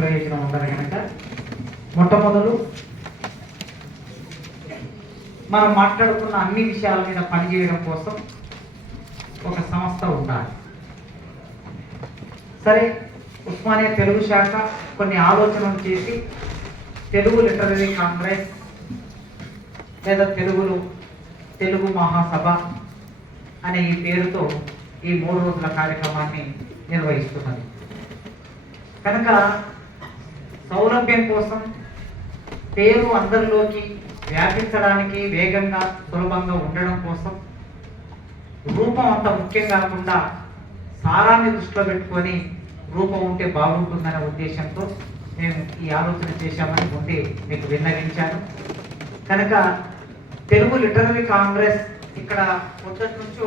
ప్రయోజనం ఉండదు కనుక మొట్టమొదలు మనం మాట్లాడుతున్న అన్ని విషయాల మీద పనిచేయడం కోసం ఒక సంస్థ ఉండాలి. సరే, ఉస్మానియా తెలుగు శాఖ కొన్ని ఆలోచనలు చేసి తెలుగు లిటరరీ కాంగ్రెస్ లేదా తెలుగు మహాసభ అనే ఈ పేరుతో ఈ 3 రోజుల కార్యక్రమాన్ని నిర్వహిస్తున్నది. కనుక సౌలభ్యం కోసం పేరు అందరిలోకి వ్యాపించడానికి వేగంగా సులభంగా ఉండడం కోసం రూపం అంత ముఖ్యం కాకుండా సారాన్ని దృష్టిలో పెట్టుకొని రూపం ఉంటే బాగుంటుందనే ఉద్దేశంతో మేము ఈ ఆలోచన చేశామని ముందే మీకు విన్నవించాను. కనుక తెలుగు లిటరరీ కాంగ్రెస్ ఇక్కడ మొదటి నుంచి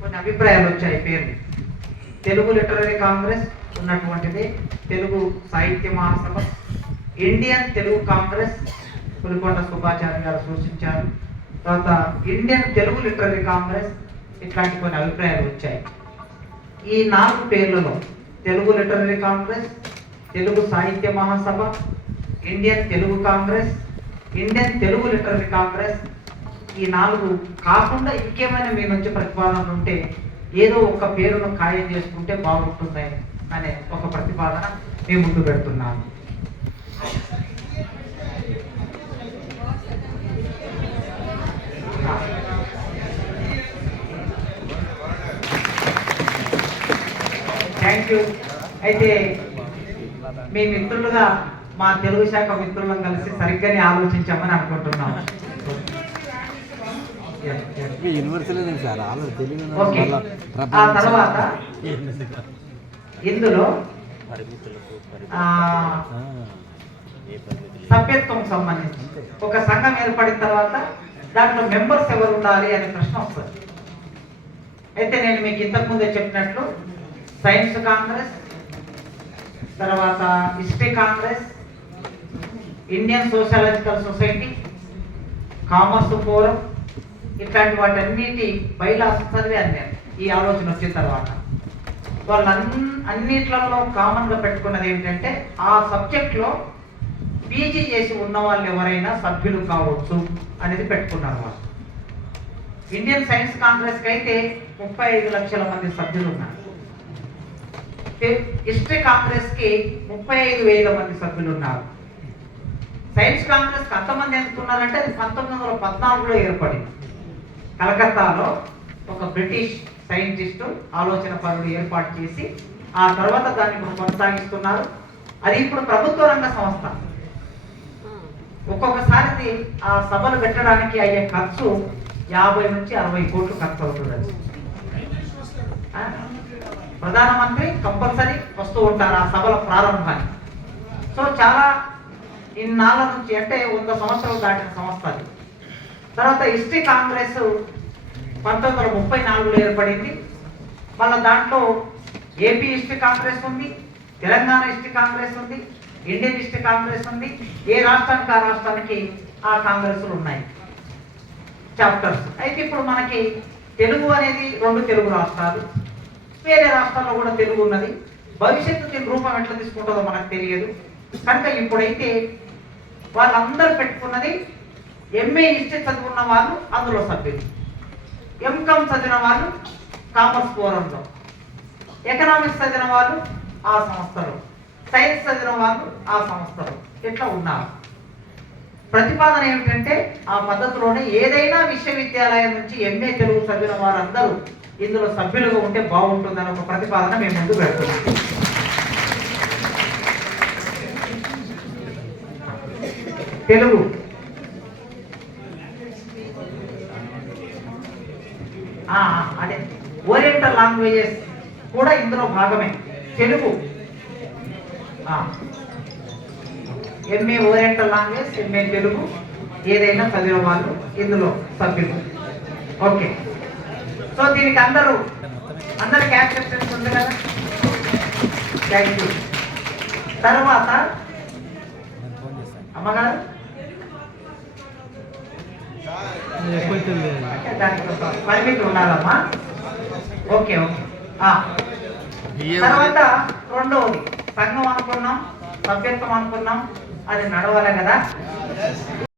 కొన్ని అభిప్రాయాలు వచ్చాయి. పేరు తెలుగు లిటరరీ కాంగ్రెస్ ఉన్నటువంటిది తెలుగు సాహిత్య మహాసభ, ఇండియన్ తెలుగు కాంగ్రెస్ పులికొండ సుబ్బాచార్య గారు సూచించారు. తర్వాత ఇండియన్ తెలుగు లిటరరీ కాంగ్రెస్, ఇట్లాంటి కొన్ని అభిప్రాయాలు వచ్చాయి. ఈ 4 పేర్లలో తెలుగు లిటరరీ కాంగ్రెస్, తెలుగు సాహిత్య మహాసభ, Indian Telugu congress, Indian Telugu literary congress, ఈ 4 కాకుండా ఇంకేమైనా మీ నుంచి ప్రతిపాదనలు ఉంటే ఏదో ఒక పేరును ఖాయం చేసుకుంటే బాగుంటుంది అనే ఒక ప్రతిపాదన మేము ముందు పెడుతున్నాము. Thank you. అయితే మీ మిత్రులుగా మా తెలుగు శాఖ మిత్రులను కలిసి సరిగ్గానే ఆలోచించామని అనుకుంటున్నాము. ఆ తర్వాత ఇందులో సభ్యత్వం సంబంధించి ఒక సంఘం ఏర్పడిన తర్వాత దాంట్లో మెంబర్స్ ఎవరు ఉండాలి అనే ప్రశ్న వస్తుంది. అయితే నేను మీకు ఇంతకుముందే చెప్పినట్లు సైన్స్ కాంగ్రెస్, తర్వాత history Congress, Indian sociological society, commerce forum, ఇట్లాంటి వాటన్నిటి బైలాస్ చదివాను నేను. ఈ ఆలోచన వచ్చిన తర్వాత అన్నిట్లలో కామన్గా పెట్టుకున్నది ఏంటంటే ఆ సబ్జెక్ట్లో పీజీ చేసి ఉన్న వాళ్ళు ఎవరైనా సభ్యులు కావచ్చు అనేది పెట్టుకున్నారు వాళ్ళు. ఇండియన్ సైన్స్ కాంగ్రెస్కి అయితే 35 లక్షల మంది సభ్యులు ఉన్నారు. హిస్టరీ కాంగ్రెస్కి 35,000 మంది సభ్యులు ఉన్నారు. సైన్స్ కాంగ్రెస్కి అంతమంది ఎంత ఉన్నారంటే అది 1914లో ఏర్పడింది. కలకత్తాలో ఒక బ్రిటిష్ సైంటిస్టు ఆలోచన పరులు ఏర్పాటు చేసి ఆ తర్వాత దాన్ని ఇప్పుడు కొనసాగిస్తున్నారు. అది ఇప్పుడు ప్రభుత్వ రంగ సంస్థ. ఒక్కొక్కసారి ఆ సభలు పెట్టడానికి అయ్యే ఖర్చు 50 నుంచి 60 కోట్లు ఖర్చు అవుతుంది. ప్రధానమంత్రి కంపల్సరీ వస్తూ ఉంటారు ఆ సభల ప్రారంభానికి. సో చాలా ఇన్నాళ్ళ నుంచి అంటే 100 సంవత్సరాలు దాటిన సంస్థ అది. తర్వాత హిస్టరీ కాంగ్రెస్ 1934లో ఏర్పడింది. మళ్ళీ దాంట్లో ఏపీ హిస్టరీ కాంగ్రెస్ ఉంది, తెలంగాణ హిస్టరీ కాంగ్రెస్ ఉంది, ఇండియన్ హిస్టరీ కాంగ్రెస్ ఉంది. ఏ రాష్ట్రానికి ఆ రాష్ట్రానికి ఆ కాంగ్రెస్లు ఉన్నాయి, చాప్టర్స్. అయితే ఇప్పుడు మనకి తెలుగు అనేది 2 తెలుగు రాష్ట్రాలు, వేరే రాష్ట్రాల్లో కూడా తెలుగు ఉన్నది. భవిష్యత్తు దీని రూపం ఎట్లా తీసుకుంటుందో మనకు తెలియదు. కనుక ఇప్పుడైతే వాళ్ళందరూ పెట్టుకున్నది ఎంఏ హిస్టరీ చదువుకున్న వాళ్ళు అందులో సభ్యులు, ఎంకామ్ చదివిన వాళ్ళు కామర్స్ ఫోరంలో, ఎకనామిక్స్ చదివిన వాళ్ళు ఆ సంస్థలో, సైన్స్ చదివిన వాళ్ళు ఆ సంస్థలో ఇట్లా ఉన్నారు. ప్రతిపాదన ఏమిటంటే ఆ పద్ధతిలోనే ఏదైనా విశ్వవిద్యాలయం నుంచి ఎంఏ తెలుగు చదివిన వారందరూ ఇందులో సభ్యులుగా ఉంటే బాగుంటుందని ఒక ప్రతిపాదన మేము ముందు పెడుతున్నాం. తెలుగు అదే ఓరియంటల్ లాంగ్వేజెస్ కూడా ఇందులో భాగమే. Telugu MA oriental language, MA Telugu ఏదైనా చదివిన వాళ్ళు ఇందులో సభ్యులు. ఓకే, సో దీనికి అందరికి యాక్సెప్టెన్స్ ఉంది కదా. Thank you. తర్వాత అమ్మగారు పరిమితి ఉండాలమ్మా. Okay okay. తర్వాత రెండవది సంఘం అనుకున్నాం, సభ్యత్వం అనుకున్నాం, అది నడవాలి కదా.